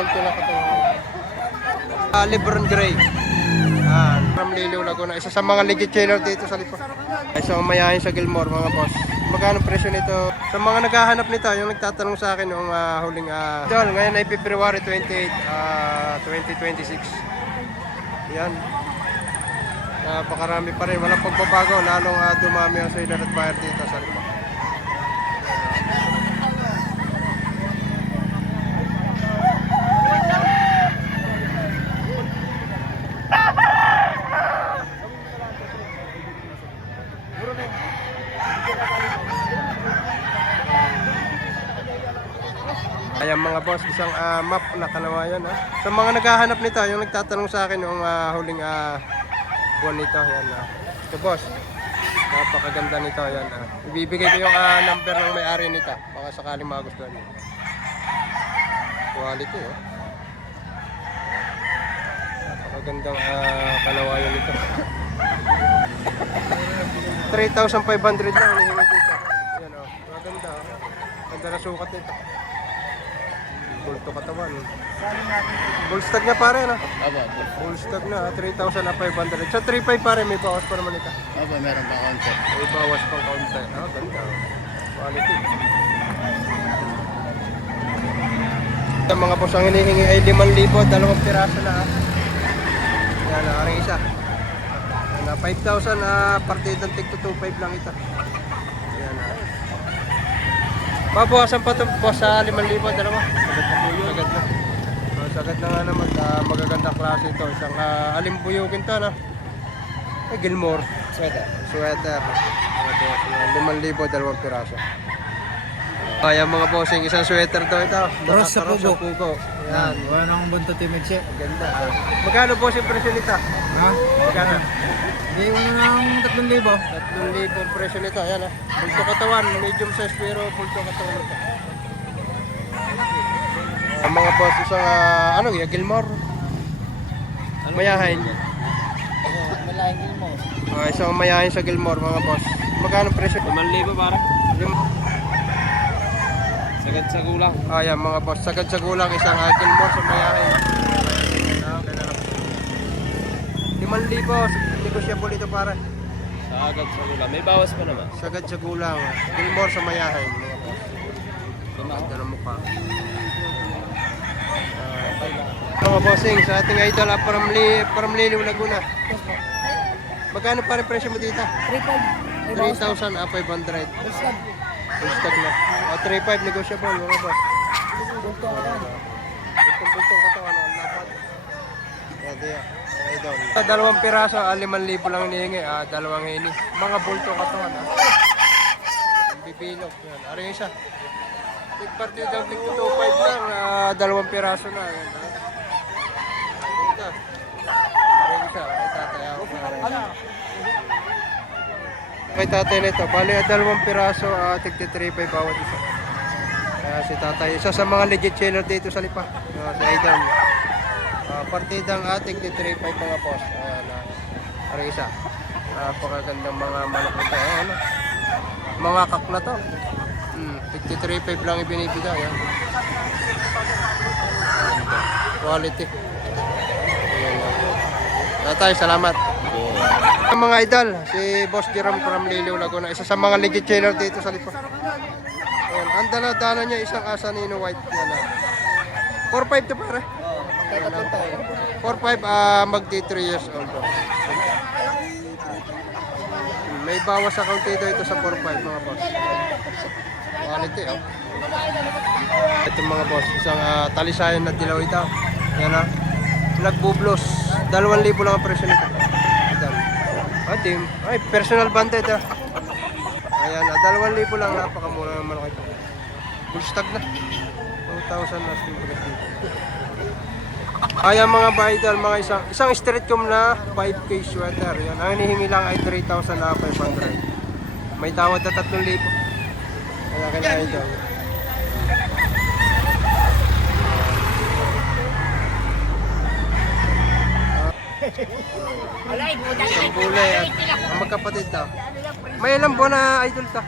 bulto na katawan. Lebron Gray. From Liliw, Laguna. Isa sa mga legit channel dito sa Lipa. Isa ang mayahin sa Gilmore, mga boss. Magkano presyo nito? Sa mga naghahanap nito, yung nagtatanong sa akin yung huling ngayon ay February 28, 2026. Yan. Napakarami pa rin. Walang pagbabago. Lalong dumami ang seller at buyer dito sa Lipa. Ayan mga boss, isang map na Kanawayan. Sa mga naghahanap nito, yung nagtatanong sa akin yung huling buwan nito. Yan, ito boss, napakaganda nito. Yan, ibibigay ko yung number ng may-ari nito. Baka sakaling magustuhan nyo. Quality, oh. Napakagandang Kanawayan nito. 3,500 lang hinihingi dito. Yan, oh. Maganda, oh. Ganda na sukat nito. Bulto katawan. Full stag na pare, no? Aba, Full stag na, 3,500. Sa 3,500 pare, may bawas pa naman ito. aba, meron pa konti. May bawas pang kaunti. Ganda. Quality. Ito mga boss, ang hinihingi ay 5,000, dalawang piraso na. Yan, aring isa. 5,000, partidang tig to 2,500 lang ito. Yan, babawasan pa ito boss sa 5,000, dalawa. Sagad na. Sagad na nga naman. Magagandang klase ito. Isang alimbuyugin ito, no? Gilmore. Sweater. 5,000, dalawang piraso. Ayan mga bossing, isang sweater daw ito. Cross sa pugo. Yan. Wala nang bunto timid siya. Ganda. Magkano bossing presyo nito? Ha? Magkano? Hindi, wala nang 3,000. 3,000 presyo nito. Ayan, bulto katawan. Medium size pero bulto katawan ito. Ang mga boss, isang Gilmore. Mayahin. Malaking Gilmore. Isang mayahin sa Gilmore mga boss. Magkano presyo? 5,000 parang. Sagad sa gulang. Ayan mga boss, sagad sa gulang isang Gilmore sa mayahin. Okay na lang. 5,000, negosyable ito para. Sagad sa gulang. May bawas pa naman. Sagad sa gulang, Gilmore sa mayahin mga boss. Ganda ng mukha. Mga bossing, sa ating idol, from Liliw, Laguna. Magkano pa rin presyo mo dito? 3,500. Full stock na. 3,500 negotiable, mga boss. Bultong katawan, lapat. Yan. Idol. Dalawang piraso, 5,000 lang hinihingi. Dalawang hini. Mga bultong katawan. Bibilog. Yan. Ari isa. Big party daw, tig 2,500 lang. Dalawang piraso na. Yan. Ari isa. Ay tatay ako. Kay tatay nito, bali dalawang piraso, tig 3,500 bawat isa. Si tatay, isa sa mga legit channel dito sa Lipa. Sa Idol. Partidang tig 3,500 mga boss. Ari isa. Napakagandang mga manok nito. Mga kak na to. Tig 3,500 lang ibinibigay. Quality. Tatay, salamat. Mga idol, si Boss Jerome from Liliw, Laguna. Isa sa mga legit channel dito sa Lipa. Ayan, ang dala-dala niya isang Asanino White. 4,500 to pare. 4,500, magdi 3 years old. May bawas sa kaunti ito sa 4,500 mga boss. Quality, oh. Ito mga boss, isang talisayan na dilaw ito. Yan na. Nagbublos. 2,000 lang ang presyo nito. Ay, personal banded Ayan, 2,000 lang, napakamura naman ako ito. Full stock na. 2,000 na dito. Ayan mga ba-idol, mga isang straight comb na 5K sweater. Yan, ang hinihingi lang ay 3,500. May tawad na 3,000. Kaya kanya idol. Ang bulay at ang magkapatid daw. May ilang buwan na idol ta?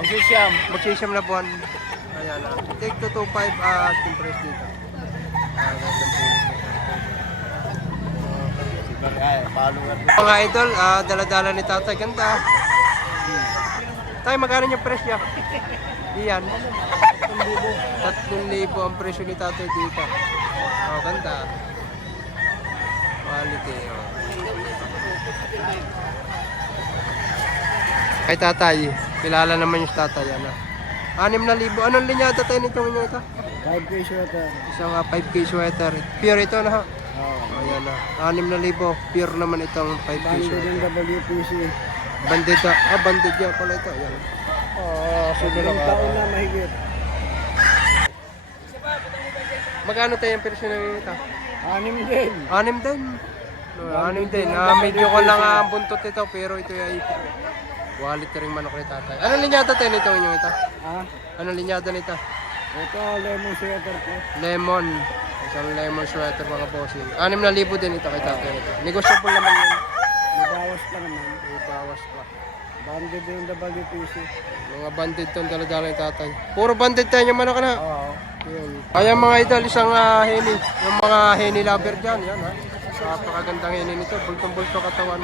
Magsisiyam. Magsisiyam na buwan. Ayan, take to 2,500 asking price dito. Mga idol, dala-dala ni tatay. Ganda. Tay, magkano yung presyo? Iyan. 3,000 ang presyo ni tatay dito. Oh, ganda. Quality. Oh. Kay tatay, kilala naman yung tatay. Ano? 6,000. Anong linyada tayo nito inyo ito? 5K sweater. Isang 5K sweater. Pure ito na ha? Oo. Ayan na. 6,000. Pure naman itong 5K Bando sweater. din WPC. Banded na. Banded yan pala ito. Ayan. Sulo lang. Ilang taon na mahigit. Magkano tayo yung presyo ng ito? 6 din. 6 din. 6 din. Medyo ko lang ang buntot ito pero ito ay quality ring manok ni tatay. Anong linyada tayo nito inyong ito? Ha? Anong linyada nito? Ito, lemon sweater ko. Lemon. Isang lemon sweater mga bossing. 6,000 din ito kay tatay nito. Negotiable naman yan. May bawas pa naman. May bawas pa. Bando din WPC. Mga banded tong dala-dala ni tatay. Puro banded tayo yung manok na. Oo. Yun. Kaya mga idol, isang heni. Yung mga heni lover dyan. Yan ha. Napakagandang heni nito. Bultong-bulto katawan.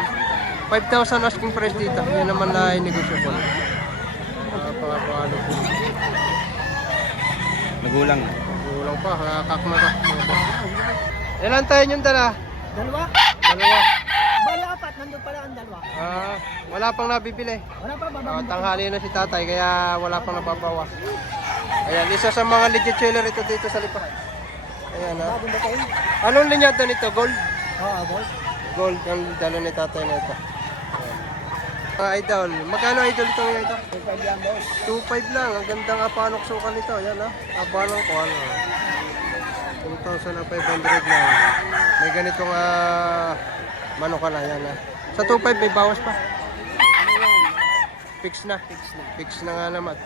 5,000 asking price dito. Yan naman na negotiable. Napakapalo po. Nagulang. Kulang pa. Kakma ka. Ilan tayo yung dala? Dalawa? Dalawa. Bali apat, nandun pala ang dalawa. Wala pang nabibili. Wala pa, babang. Tanghali na si tatay kaya wala pang nababawas. Ayan, isa sa mga legit seller ito dito sa lipa. Ayan ha. Bagong batay? Anong linyada nito? Gold? Oo, boss. Gold ang dala ni tatay na ito. Mga idol, magkano idol ito ngayon ito? 2.5 yan, boss. 2.5 lang, ang gandang apanok sukan nito. Ayan ha, apanok ko ano. 2,500 lang. May ganitong manok na, yan ha. Sa 2.5 may bawas pa. Fix na. Fix na nga naman.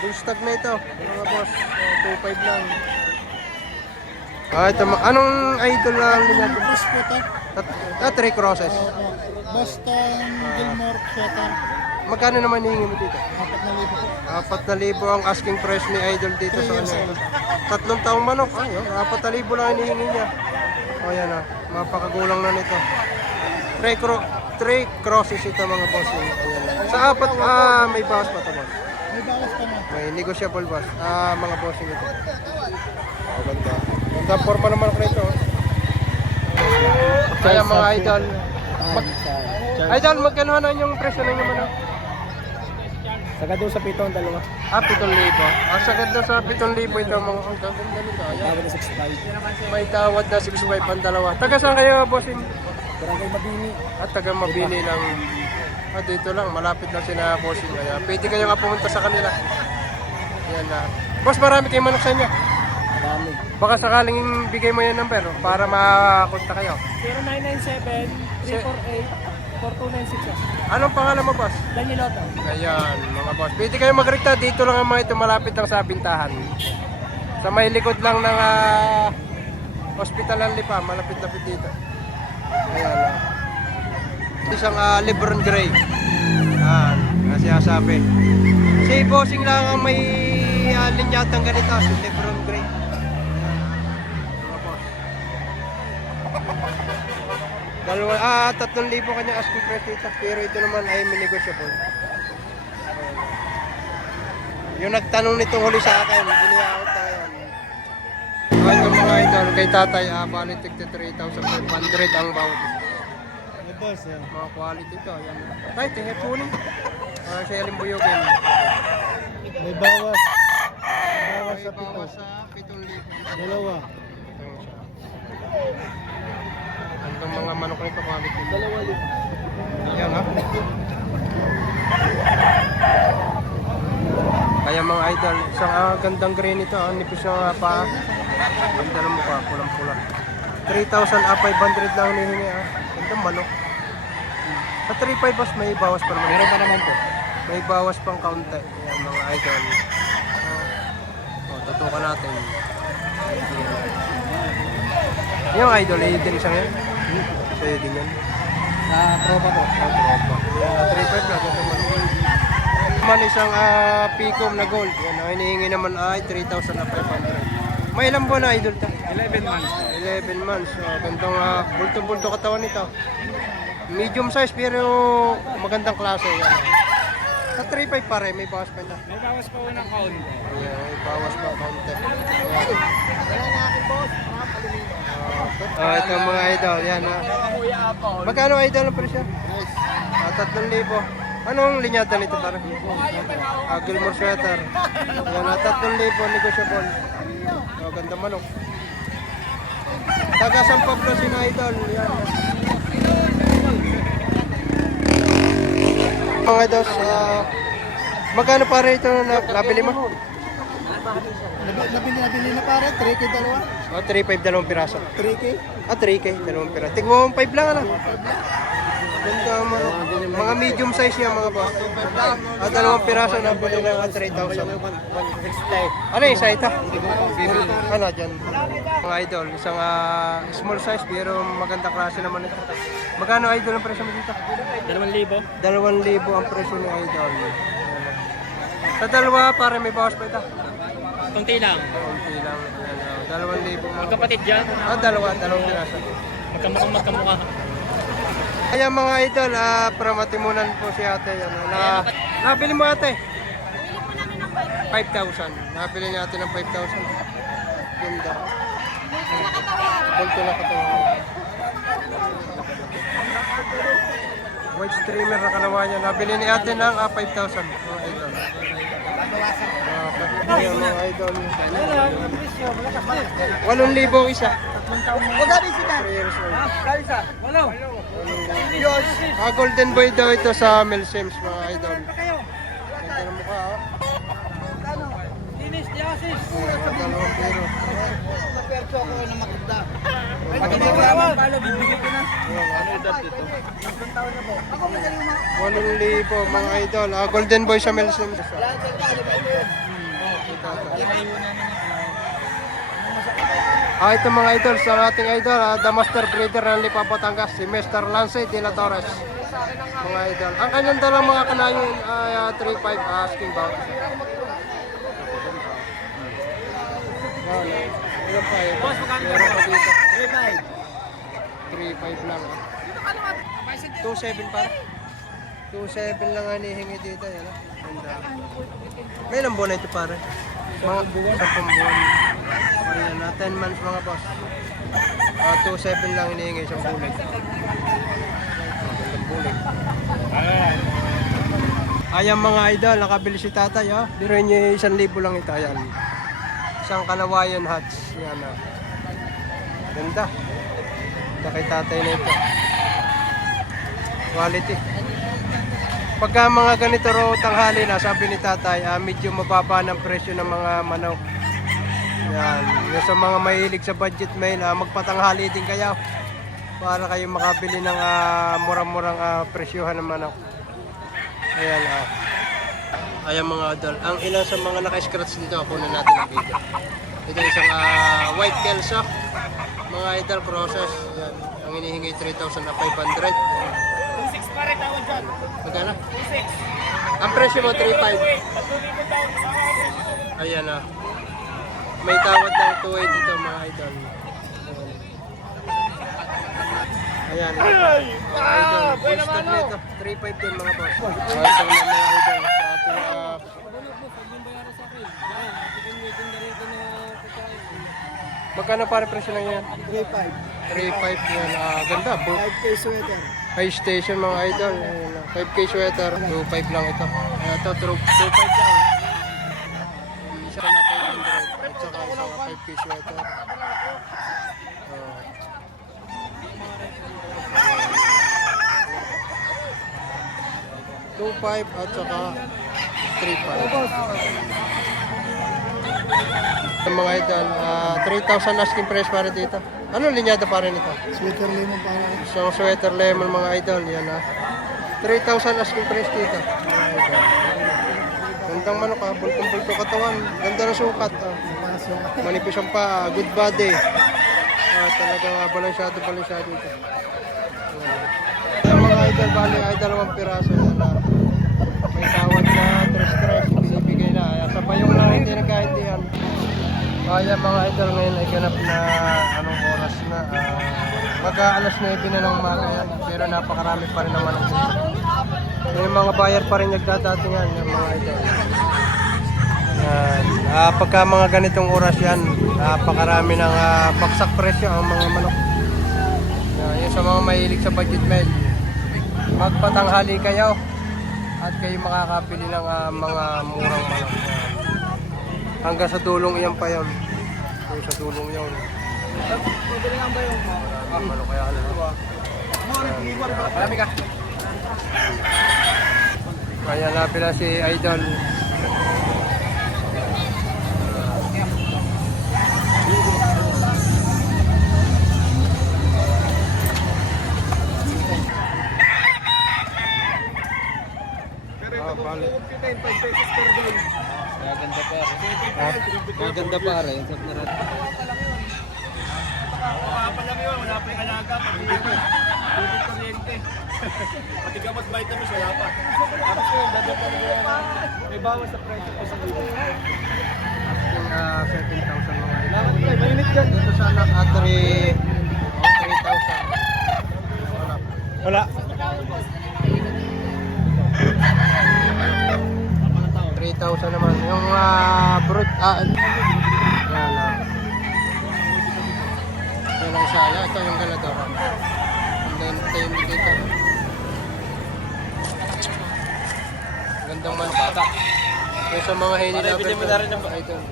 Full stock na ito, mga boss. 2.5 lang. Ito, anong idol lang linyada? Boss sweater. 3 crosses. Boston Gilmore sweater. Magkano naman hihingi mo dito? 4,000 po. 4,000 ang asking price ni Idol dito sa ano. 3 taong manok. Ay, 4,000 lang hinihingi niya. O yan ah, mapakagulang na nito. 3 crosses ito mga boss. Ayan. Sa apat, may bawas pa ito boss. May bawas pa na. May negotiable boss. Mga bossing ito. Ganda. Ganda forma naman ako nito. Kaya mga idol. Idol, magkano na yung presyo ng manok? Saka doon sa pito ang dalawa. 7,000. Sagad na sa 7,000 ito mga ang ganda nito. Ayan. Tawad na 6.5. May tawad na 6,500 ang dalawa. Taga saan kayo bossing? Barangay Mabini. At taga Mabini lang. Dito lang, malapit lang sila bossing. Kaya pwede kayo nga pumunta sa kanila. Yan na. Boss, marami kayong manok sa inyo. Marami. Baka sakaling bigay mo yung number para makakonta kayo. 0997-348-4296. Anong pangalan mo boss? Daniloto. Ayan, mga boss. Pwede kayo magrekta. Dito lang ang mga ito malapit lang sa bintahan. Sa may likod lang ng Hospital ng Lipa. Malapit-lapit dito. Ayan na. Isang Lebron Gray. Ayan, kasi sabi. Si bossing lang ang may linyatang ganito. Si Lebron Gray. Mga boss. 3,000 kanyang asking price dito. Pero ito naman ay negotiable. Yung nagtanong nitong huli sa akin, iniakot na yan. Ito mga idol, kay tatay, bali tigti 3,500 ang bawat. May boss yan. Mga quality ito. Yan. Tay, tingin po ni. Sa Yalimbuyogin. May bawas. Bawas May sa pito. bawas sa 7,000. Dalawa. Ito yung siya. Andong mga manok nito quality. Dalawa din. Yan ha. Kaya mga idol, isang gandang green ito, nipis yung paa. Ganda ng mukha, pulang-pula. 3,500 lang hinihingi ah. Gandang manok. Sa 3,500 boss, may bawas pa naman. Meron pa naman po. May bawas pang kaunti. Ayan mga idol. Tutukan natin. Yung idol, din siya ngayon. Sa'yo din yan. Sa tropa po. Tropa. Yan, 3,500 lang. Ganda manok. Naman isang Picom na gold. Yan, ang hinihingi naman ay 3,500. May ilang buwan na idol to? 11 months. 11 months. Gandang bulto-bulto katawan nito. Medium size pero magandang klase. Yan. Sa 3.5 pare, may bawas pa ito. May bawas pa unang kaon. Ayan, may bawas pa konti. Ito mga idol, yan ha. Magkano idol ang presyo? 3,000. Anong linyada nito pare? Gilmore sweater. Yan na, 3,000 negotiable. Ganda manok. Taga San Pablo si idol. Yan. Mga dos, magkano pare ito na nabili mo? Nabili na pare, 3K dalawa. 3.5 dalawang piraso. 3K? 3K dalawang piraso. Tigwa 5 lang ano? Ganda mga medium size yan mga boss. Dalawang piraso nabili ng 3,000. Ano yung isa ito? Ano dyan? Mga idol, isang small size pero magandang klase naman ito. Magkano idol ang presyo mo dito? 2,000. 2,000 ang presyo ni idol. Sa dalawa para may bawas pa ito. Kunti lang. Kunti lang. 2,000 mga Magkapatid dyan. dalawang piraso. Magkamukha. Kaya mga idol, para matimunan po si ate. Yan, nabili mo ate? 5,000. Nabili niya ate ng 5,000. Ganda. Bulto na katawan. White streamer na kalawa niya. Nabili ni ate ng 5,000. Mga idol. Ayan mga idol. 8,000 isa. 3 years old. Golden boy daw ito sa Mel Sims mga idol. Ganda ng mukha oh. Dalawang piro. Ano edad dito? 8,000 mga idol. Golden boy sa Mel Sims. Ito mga idol, sa ating idol, the master breeder ng Lipa, Batangas, si Mr. Lance de la Torres. Mga idol. Ang kanyang dalang mga kanayon ay 3.5 asking about. Ilan pa yun? Meron pa dito. 3.5 lang. 2.7 pa. 2.7 lang ang hihingi dito. Yan, ganda. May ilang buwan na ito pare? Mga 10 buwan. Ayan na, 10 months mga boss. 2.7 lang hinihingi isang bulig. Ayan mga idol, nakabili si tatay ha. Biruin niyo 1,000 lang ito. Ayan. Isang Kalawayan hats. Yan ha. Ganda. Ganda kay tatay na ito. Quality. Pagka mga ganito raw tanghali na, sabi ni tatay, medyo mababa ng presyo ng mga manok. Yan. Yung sa mga mahilig sa budget mail, magpatanghali din kayo para kayo makabili ng murang-murang presyohan ng manok. Ayan ayan mga idol. Ang ilan sa mga naka-scratch dito, kunin natin ang video. Ito isang white kelso. Mga idol crosses. Yan. Ang hinihingi 3,500. 2,600 pa rin tawad dyan. Magkano? 2,600. Ang presyo mo 3,500. Ayan may tawad ng 2,800 dito mga idol. Ayan. Idol. Full stop nito. 3,500 din mga boss. Ito na mga idol. Sa ating magkano para presyo lang yan? 3.5. 3,500 yan. Ganda. 5K sweater. High station mga idol. Ayan, 5K sweater. 2,500 lang ito. Ito 2,500 lang. Isa na 500. At saka isa 5K sweater. 2,500 at saka 3,500. Mga idol, 3,000 asking price para dito. Ano linyada pa rin ito? Sweater lemon pare. Isang sweater lemon mga idol, yan 3,000 asking price dito. Mga idol. Gandang manok bultong-bulto katawan. Ganda ng sukat. Manipis ang pa, good body. Talagang balansyado ito. Yung mga idol, bali ay 2 piraso. May tawad na 3 binibigay na. Sabay yung lang hindi nagkahindihan. Kaya mga idol ngayon ay ganap na anong oras na. Mag-aalas 9 na ng umaga yan. Pero napakarami pa rin naman. May mga buyer pa rin nagdadatingan yung mga idol. Yan. Pagka mga ganitong oras yan, napakarami ng baksak presyo ang mga manok. Yung sa mga mahilig sa budget meal, magpatanghali kayo at kayo makakabili ng mga murang manok. Hanggang sa dulong iyan pa yun. Yung sa dulong yun. Manok kaya Marami ka. Kaya napila si Idol. Bale. Gaganda pa rin. Gaganda pa rin. Wala pa yung alaga. Tubig kuryente. Pati gamot vitamins, wala pa. Tapos yun, dada pa rin may bawas sa presyo po sa libo. Yung 7,000 mga idol. Lamat pre, mainit dyan. Dito sa anak at 3,000. Wala. Wala. 3,000 naman. Yung brood, yan lang. Yan ang isa. Ito yung ganador. And then, ito yung indicator. Gandang manok. Bata. Yung sa mga hini Bili mo na rin ng idol.